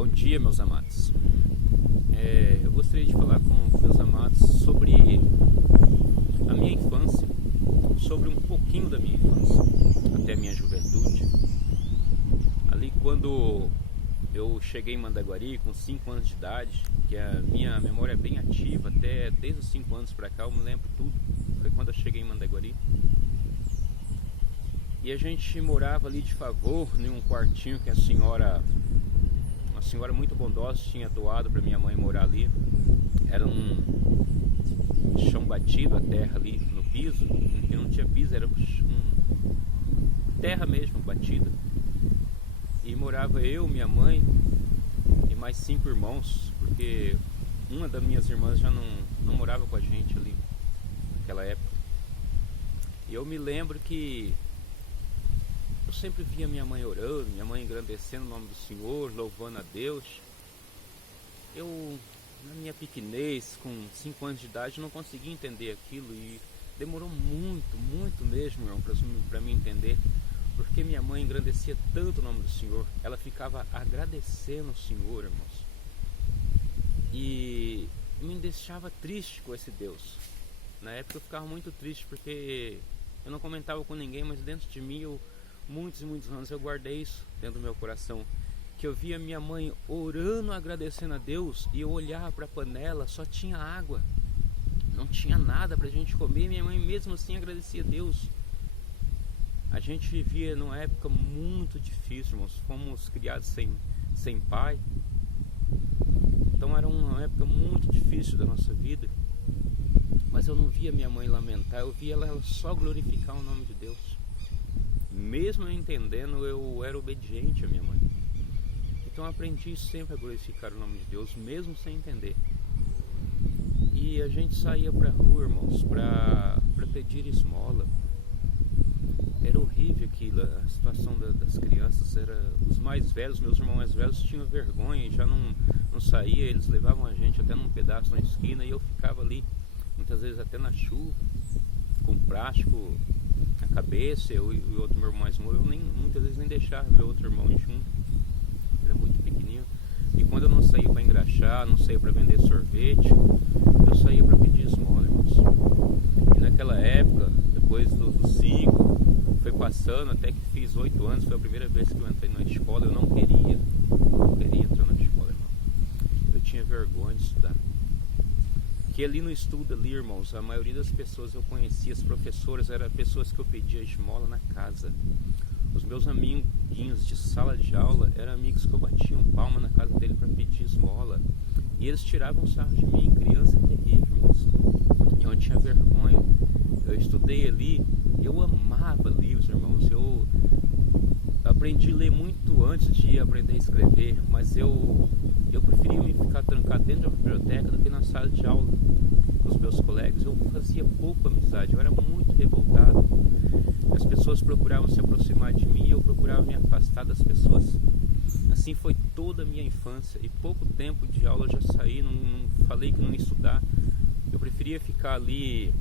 Bom dia, meus amados. Eu gostaria de falar com meus amados sobre a minha infância, sobre um pouquinho da minha infância, até a minha juventude. Ali quando eu cheguei em Mandaguari com 5 anos de idade, que a minha memória é bem ativa, até desde os 5 anos para cá eu me lembro tudo, foi quando eu cheguei em Mandaguari. E a gente morava ali de favor, em um quartinho que uma senhora muito bondosa tinha doado para minha mãe morar ali. Era um chão batido, a terra ali no piso, que não tinha piso, era terra mesmo, batida. E morava eu, minha mãe e mais 5 irmãos, porque uma das minhas irmãs já não morava com a gente ali naquela época. E eu me lembro que eu sempre via minha mãe orando, minha mãe engrandecendo o nome do Senhor, louvando a Deus. Eu, na minha pequenez, com 5 anos de idade, não conseguia entender aquilo e demorou muito mesmo, irmão, para mim entender. Porque minha mãe engrandecia tanto o nome do Senhor, ela ficava agradecendo o Senhor, irmãos. E me deixava triste com esse Deus. Na época eu ficava muito triste porque eu não comentava com ninguém, mas dentro de mim, muitos anos eu guardei isso dentro do meu coração. Que eu via minha mãe orando, agradecendo a Deus, e eu olhava para a panela, só tinha água. Não tinha nada para a gente comer, minha mãe mesmo assim agradecia a Deus. A gente vivia numa época muito difícil, irmãos. Fomos criados sem pai. Então era uma época muito difícil da nossa vida. Mas eu não via minha mãe lamentar, eu via ela só glorificar o nome de Deus. Mesmo eu entendendo, eu era obediente à minha mãe. Então eu aprendi sempre a glorificar o nome de Deus, mesmo sem entender. E a gente saía pra rua, irmãos, pra pedir esmola. Era horrível aquilo, a situação das crianças. Os mais velhos, meus irmãos mais velhos, tinham vergonha e já não saía. Eles levavam a gente até num pedaço na esquina e eu ficava ali, muitas vezes até na chuva, com plástico na cabeça. Eu e o outro meu irmão mais novo, muitas vezes nem deixava meu outro irmão junto, era muito pequenininho. E quando eu não saía para engraxar, não saía para vender sorvete, eu saía para pedir esmola, irmãos. E naquela época, depois dos 5, foi passando até que fiz 8 anos, foi a primeira vez que eu entrei na escola. Eu não queria entrar na escola, irmão. Eu tinha vergonha de estudar. Que ali no estudo ali, irmãos, a maioria das pessoas eu conhecia, as professoras, eram pessoas que eu pedia esmola na casa. Os meus amiguinhos de sala de aula eram amigos que eu batia palma na casa dele para pedir esmola. E eles tiravam sarro de mim, criança terrível, irmãos. E eu tinha vergonha. Eu estudei ali, eu amava livros, irmãos. Eu aprendi a ler muito antes de aprender a escrever, mas eu preferia me ficar trancado dentro da biblioteca do que na sala de aula com os meus colegas. Eu fazia pouca amizade, eu era muito revoltado. As pessoas procuravam se aproximar de mim e eu procurava me afastar das pessoas. Assim foi toda a minha infância. E pouco tempo de aula eu já saí, não falei que não ia estudar. Eu preferia ficar ali,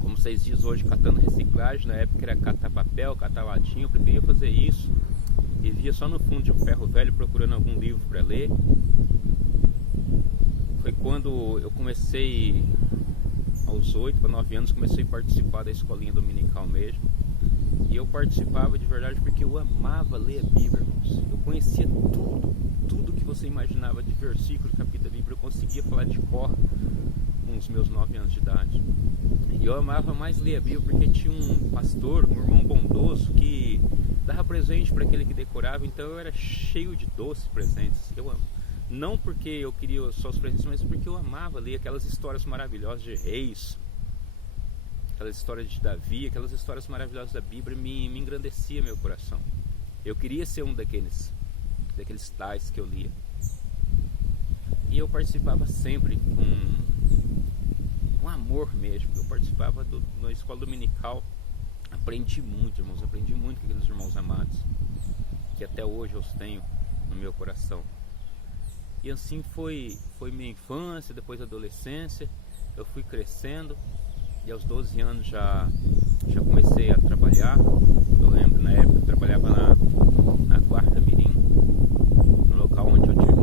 como vocês dizem hoje, catando reciclagem. Na época era catar papel, catar latinha. Eu preferia fazer isso. E via só no fundo de um ferro velho procurando algum livro para ler. Foi quando eu comecei, aos 8 para 9 anos, comecei a participar da escolinha dominical mesmo. E eu participava de verdade porque eu amava ler a Bíblia, irmãos. Eu conhecia tudo que você imaginava de versículo, de capítulo da Bíblia. Eu conseguia falar de cor com os meus 9 anos de idade. E eu amava mais ler a Bíblia porque tinha um pastor, um irmão bondoso, que dava presente para aquele que decorava. Então eu era cheio de doces presentes. Não porque eu queria só os presentes, mas porque eu amava ler aquelas histórias maravilhosas de reis, aquelas histórias de Davi, aquelas histórias maravilhosas da Bíblia. Me engrandecia meu coração. Eu queria ser um daqueles tais que eu lia. E eu participava sempre com amor mesmo. Eu participava na escola dominical. Aprendi muito, irmãos. Aprendi muito com aqueles irmãos amados, que até hoje eu os tenho no meu coração. E assim foi minha infância, depois a adolescência. Eu fui crescendo. E aos 12 anos já comecei a trabalhar. Eu lembro, na época, eu trabalhava na Guarda Mirim, no local onde eu tive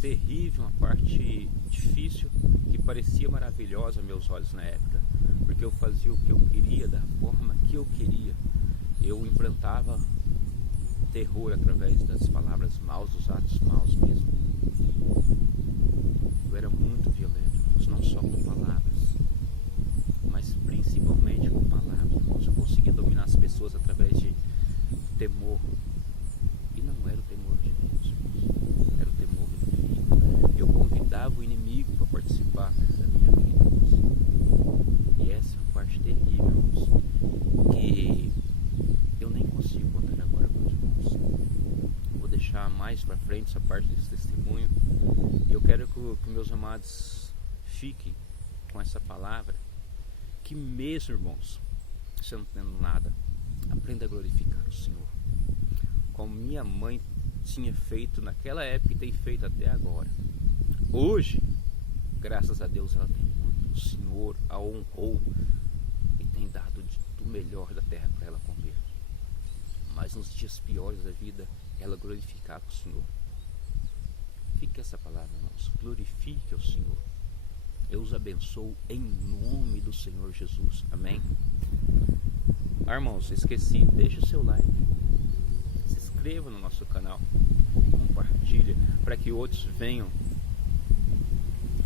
terrível, uma parte difícil, que parecia maravilhosa aos meus olhos na época, porque eu fazia o que eu queria, da forma que eu queria. Eu implantava terror através das palavras maus, dos atos maus mesmo. Eu era muito violento, não só com palavras, mas principalmente com palavras, irmãos. Eu conseguia dominar as pessoas através de temor. E não era o temor de Deus, irmãos. Era o temor do inimigo. Eu convidava o inimigo para participar da minha vida, irmãos. E essa é uma parte terrível, irmãos, que eu nem consigo contar agora, meus irmãos. Vou deixar mais para frente essa parte desse testemunho. Eu quero que meus amados fiquem com essa palavra, que mesmo, irmãos, você não tendo nada, aprenda a glorificar o Senhor, como minha mãe tinha feito naquela época e tem feito até agora. Hoje, graças a Deus, ela tem muito. O Senhor a honrou e tem dado do melhor da terra para ela comer. Mas nos dias piores da vida, ela glorificava o Senhor. Fique essa palavra, irmãos. Glorifique o Senhor. Eu os abençoo em nome do Senhor Jesus. Amém? Irmãos, esqueci, deixa o seu like, se inscreva no nosso canal, compartilha para que outros venham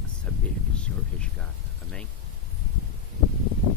a saber que o Senhor resgata. Amém?